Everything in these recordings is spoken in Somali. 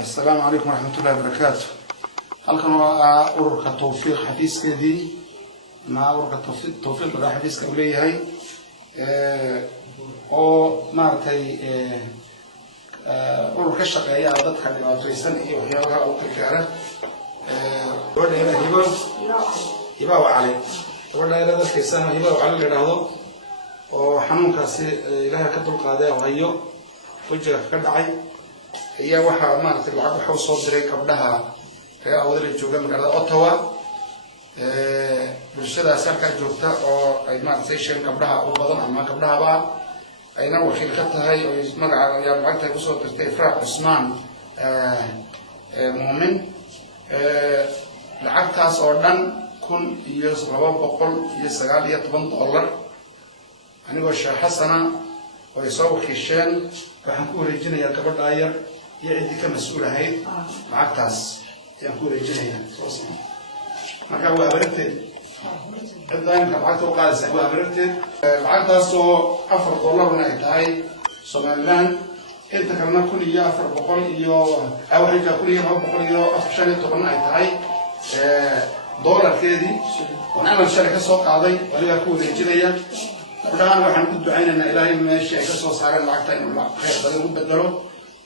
السلام عليكم ورحمة الله وبركاته. halkan ururka tawfiiq xafiiskeedii ururka tawfiiq la xafiiska uu leeyahay oo maartay ururka shaqeeya dadka dhibaataysan iyo waxyaabaha uu ka gaara wadayna hiba wacali wadayna dadkaysan hiba wacali la yiraahdo oo xanuunkaasi ilaahay ka dulqaaday oo hayo wajiga ka dhacay ayaa waxa maartay lacag waxa soo diray gabdhaha awdal jooga magaalada Ottawa bulshada sarka joogta oo ay maartay shaqo gabdhaha u badan ama gabdhaha ayna wakiil ka tahay oo magaca ayaa lacagta ku soo dirtay Ifraaq Usmaan muumin lacagtaas oo dhan $1,219 anigoo Sheekh Xasana oo soo wakiisheen waxaan ku wareejinayaa gabadha yar iyo cidii ka mas'uulahayd lacagtaas يقول الجنين marka waa abartay dadaan ka baxdo qaadis waa abartay lacagtaas oo $4 ay tahay Soomaaliland inta kalena $400 iyo awxiga $400 iyo $515 ay tahay dollarkeedii waxaan shalay ka soo qaaday waliba ku wareejinaya dadaan waxaan ku ducaynaynaa Ilaahay meesha ay ka soo saareen lacagta inuu khayr badan u bedelo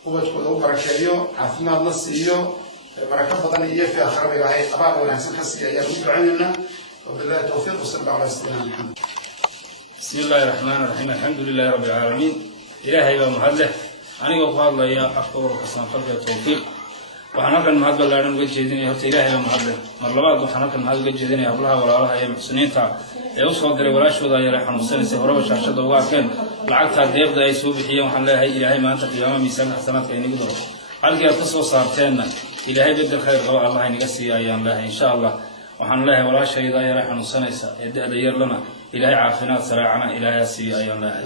ubadkooda u barakeeyo caafimaad la siiyo بركة بدن يفي آخر بهاي أبغى أقول هنسن خسي يا رب عنا وبالله التوفيق وصلى الله على سيدنا محمد. بسم الله الرحمن الرحيم الحمد لله رب العالمين إلهي ومحله أنا وقال الله يا أفكار وقسم فرق التوفيق وحنا كان محل الله نقول جديني هو إلهي ومحله مرلبات وحنا كان محل جديني أبلها ولا الله يا محسنين تاع يوصل دري ولا شو ذا يرحم السنة سهرة وشاشة دواكن لعقتها دير ذا يسوي بحية وحنا هاي إلهي ما أنت قيامة ميسان حسنات كأني قدر halkii aad soo saarteen ilaahay bedel khayr qabo Allah inaga siiyo ayaan leeyahay insha Allah waxaan leeyahay walaashayda yar xanuunsanaysa ee da'da yar lana ilaahay caafimaad saraacana ilaahay siiyo ayaan leeyahay